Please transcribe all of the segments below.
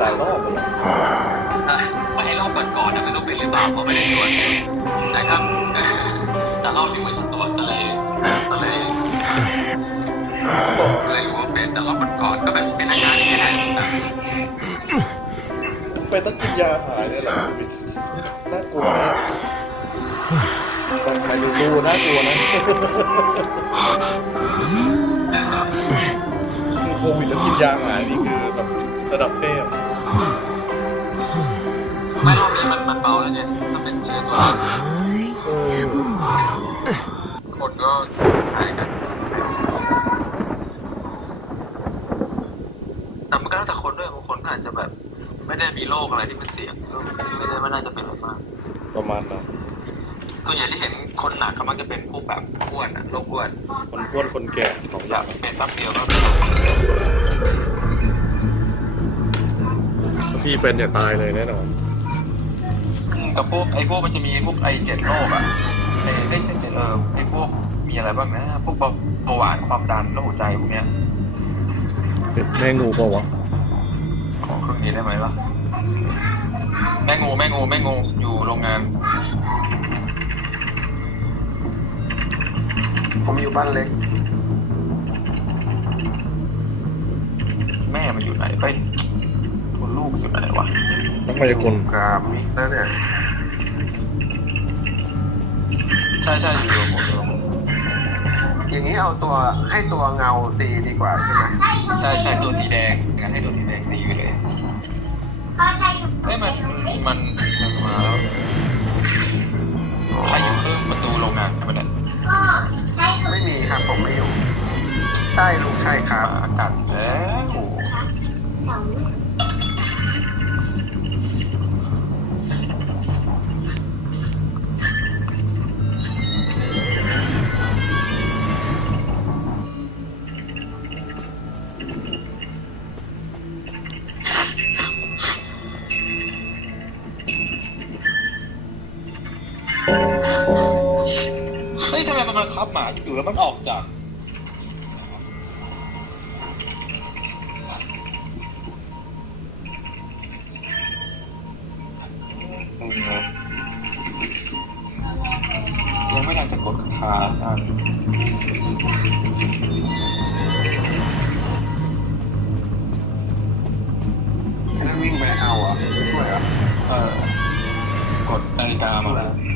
หลายรอบแล้วไม่ให้รอบก่อนๆนะไม่รู้เป็นหรือเปล่าเพราะไม่ได้ตรวจแต่ก็แต่รอบนี้เหมือนตรวจก็เลยก็เลยก็เลยรู้ว่าเป็นแต่รอบก่อนๆก็แบบเป็นอาการอย่างนี้แหละเป็นต้องกินยาหายเนี่ยเหรอน่ากลัวนะใครดูดูน่ากลัวนะคือโควิดแล้วกินยาหายนี่คือแบบระดับเทพ ไม่รอบนี้มันมันเบาแล้วไงถ้าเป็นเชื้อตัวนี้เออคนก็หายกันแต่มันก็แล้วแต่คนด้วยบางคนก็อาจจะแบบ ไม่ได้มีโรคอะไรที่มันเสี่ยงก็ไม่ได้ไม่น่าจะเป็นอะไรมากประมาณนั้นส่วนใหญ่ที่เห็นคนหนักเขามักจะเป็นพวกแบบอ้วนอะโรคอ้วนคนอ้วนคนแก่สองอแบย่าบงเป็นแป๊บเดียวก็ถ้าพี่เป็นเนี่ยตายเลยแน่นอนอืม แต่พวกไอ้พวกมันจะมีพวกไอเจ็ดโรคอะไอ้ไอ้เจ็ดเออไอ้พวกมีอะไรบ้างนะพวกเบาหวานความดันโรคหัวใจพวกเนี้ยแม่งูเปล่าวะขอเครื่องนี้ได้ไหมล่ะแม่งูแม่งูแม่งูอยู่โรงงาน ผมอยู่บ้านเล็ก แม่มันอยู่ไหนไปคนลูกมันอยู่ไหนวะนักมายากลกับมิกแล้วเนี่ย ใช่ใช่อยู่โรงหมดอยู่โรงหมดอย่างนี้เอาตัวให้ตัวเงาตีดีกว่าใช่ไหมใช่ใช่ตัวสีแดงงั้นให้ตัวสีแดงตีไปเลยก็ใช่ถูกเอ้ยมันมันมันมาแล้วใครอยู่เครื่องประตูโรงงานใช่ไหมเนี่ยก็ใช่ถูกไม่มีครับผมไม่อยู่ ใช่ลูกใช่ครับหมากัดแล้ว สอง ฮ้ยทำไมมันบังคับหมาอยู่แล้วมันออกจากยังไม่ทันจะกดขาอันแค่นั้นวิ่งไปเอาอะช่วยอะเออกดนาฬิกามาแล้ว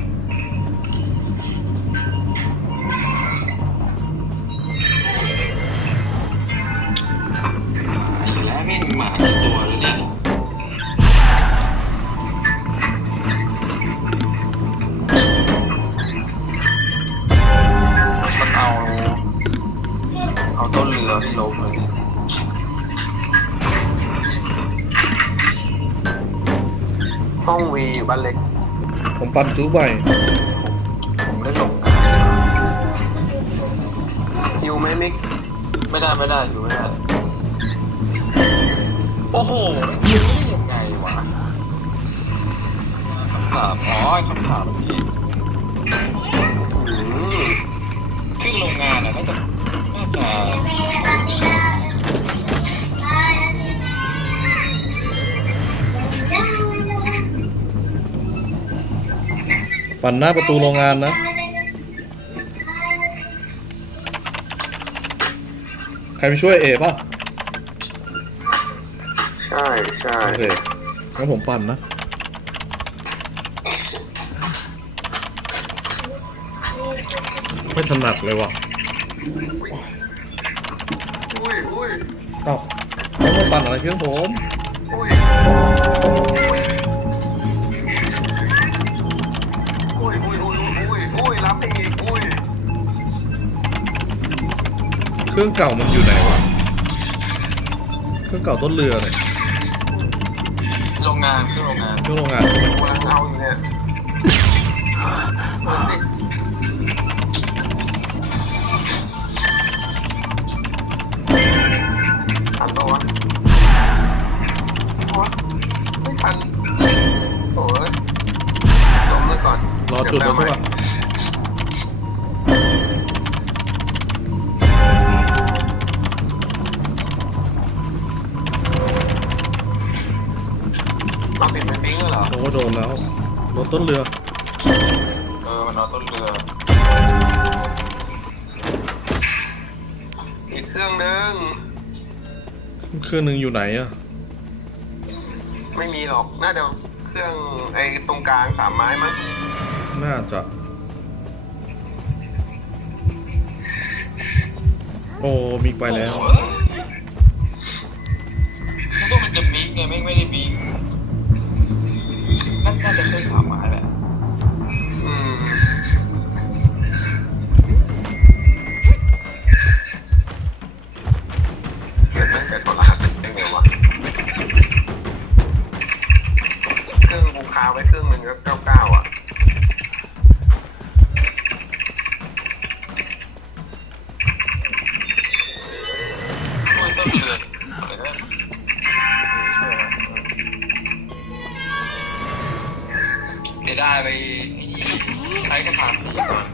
ห้องวีอยู่บ้านเล็ก ผมปั่นจูใบผมได้ลงอยู่ไหมมิก ไม่ได้ไม่ได้อยู่ไม่ได้ โอ้โหยิงได้ยังไงวะคำถามอ๋อคำถามพี่อืมครึ่งโรงงานอะน่าจะน่าจะ ปั่นหน้าประตูโรงงานนะ ใครไปช่วยเอป่ะ ใช่ใช่โอเคงั้นผมปั่นนะ ไม่ถนัดเลยว่ะอุ้ยอุ้ยเอ้าแล้วมาปั่นอะไรเครื่องผม รื่องเก่ามันอยู่ไหนวะ เครื่องเก่าต้นเรือเนี่ยโรงงานครึ่งโรงงานเครื่องโรงงานใช่ไหมกำลังเอาอยู่เนี่ยเปิดสิทันปะวะวะไม่ทันโอ้ยล้มเลยก่อนรอจุดแล้วใช่ปะ ต้นเรือ เออมันนอนต้นเรืออีกเครื่องนึงเครื่องหนึ่งอยู่ไหนอะไม่มีหรอกน่าจะเครื่องไอ้ตรงกลางสามไม้มั้งน่าจะ โอ้มีไปแล้วมันก็มันจะบิงไงไม่ไม่ได้บิงน่าน่ ครื่องกูคาไว้เครื่องหนึ่งก็เก้าเก้าอะช่วยต้นเรืออะไรก็ได้ช่วยนะเสียดายไปไอ้นี่ใช้กระถางนี้ก่อน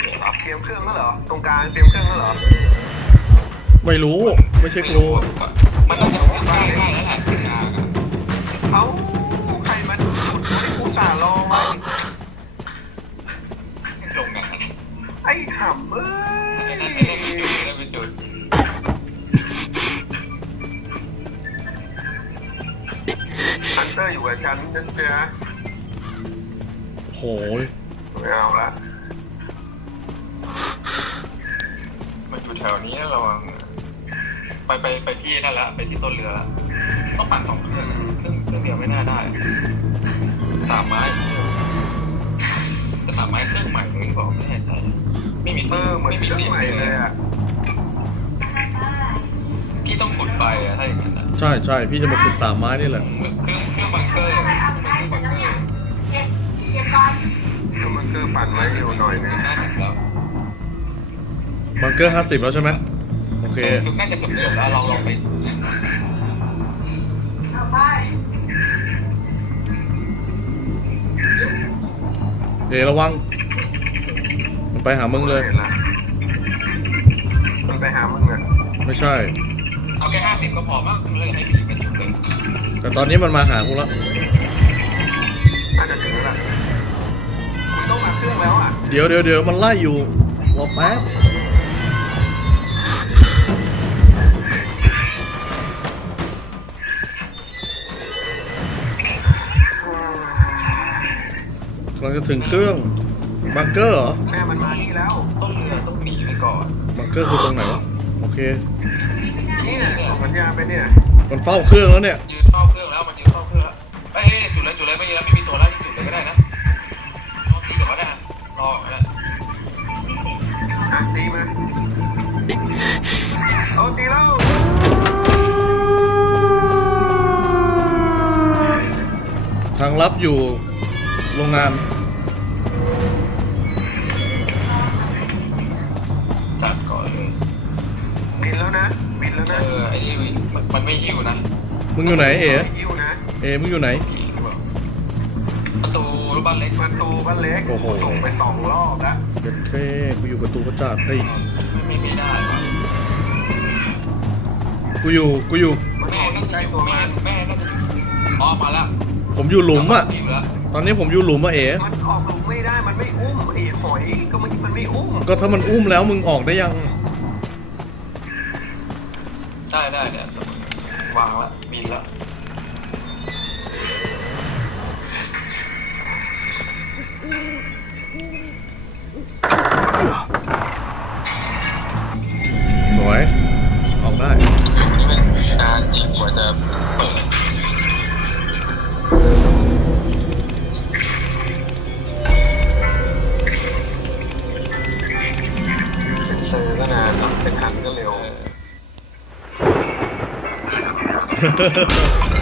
เดี๋ยวรับเตรียมเครื่องแล้วเหรอ ตรงกลางเตรียมเครื่องแล้วเหรอไม่รู้ ไม่ใช่ครูมันต้องอย่างใกล้ใกล้แล้วแหละกลางอะ เอ้า สาห์รอไหมลงกันไอ้ขำเอ้ไอ้ยนั่นเป็นจุดไอ้นั่นเป็นจุดฮันเตอร์อยู่กับฉันนะจ๊ะโหยไม่เอาละมันอยู่แถวนี้ระวังไปไปไปที่นั่นละไปที่ต้นเรือละต้องปั่นสองเครื่องเครื่องเครื่องเดียวไม่น่าได้ สามไม้จะสามไม้เครื่องใหม่หรือเปล่าไม่แน่ใจไม่มีเอเสียองเหมือนไม่เคมีรื่องเสียงใหม่เลยอะพี่ต้องขุดไปอะถ้าอย่างนั้นอะใช่ใช่พี่จะมาขุดสามไม้นี่แหละเครื่องเครื่องบังเกอร์เครื่องบังเกอร์เครื่องมันคือปั่นไว้อยู่หน่อยนึงน่าจะแล้วบังเกอร์ห้าสิบแล้วใช่ไหมโอเคน่าจะเกือบจบแล้วเราลองไป เอาไปเอระวังมันไปหามึงเลย ห็นละมันไปหามึงอะไม่ใช่ เอาแค่ห้าสิบก็พอมั้งเลยให้พี่กันอยู่เลยแต่ตอนนี้มันมาหากูแล้วน่าจะถึงแล้วล่ะมึงต้องมาเครื่องแล้วอะเดี๋ยวเดี๋ยวเดี๋ยวมันไล่อยู่รอแป๊บ ลังจะถึงเครื่องบังเกอร์เหรอแม่มันมานี่แล้ว ต้นเรือต้องหนีไปก่อน บังเกอร์คือตรงไหนวะโอเค นี่เนี่ยส่งสัญญาณไปเนี่ย มันเฝ้าเครื่องแล้วเนี่ย ยืนเฝ้าเครื่องแล้วมันยืนเฝ้าเครื่องแล้วเอ้ยจุดเลยจุดเลยไม่มีแล้วไม่มีตัวแล้วจุดเลยก็ได้นะรอตีก่อนก็ได้นะรอก็ได้อะตีมาเอาตีแล้วทางลับอยู่โรงงาน มันมันไม่หิ้วนะมึงอยู่ไหนเอ๋ไม่ยิ้วนะเอ๋มึงอยู่ไหน ประตูรูปบ้านเล็กประตูบ้านเล็กโอ้โหส่งไปสองรอบแล้วเด็ดเท่กูอยู่ประตูพระจันทร์เฮ้ยไม่ไม่ได้ว่ะกูอยู่กูอยู่มันแม่ออกน่าใกจะล้อยู่ตัวแม่มันแม่น่าจะอ๋อมาแล้วผมอยู่หลุมอะทีมแล้วตอนนี้ผมอยู่หลุมอะเอ๋มันออกหลุมไม่ได้มันไม่อุ้มไอ้ฝอยก็มันมันไม่อุ้มก็ถ้ามันอุ้มแล้วมึงออกได้ยังได้ได้เนี่ย วางละบินละสวย ออกได้ นี่เป็นนานจริงกว่าจะเปิด Tchau.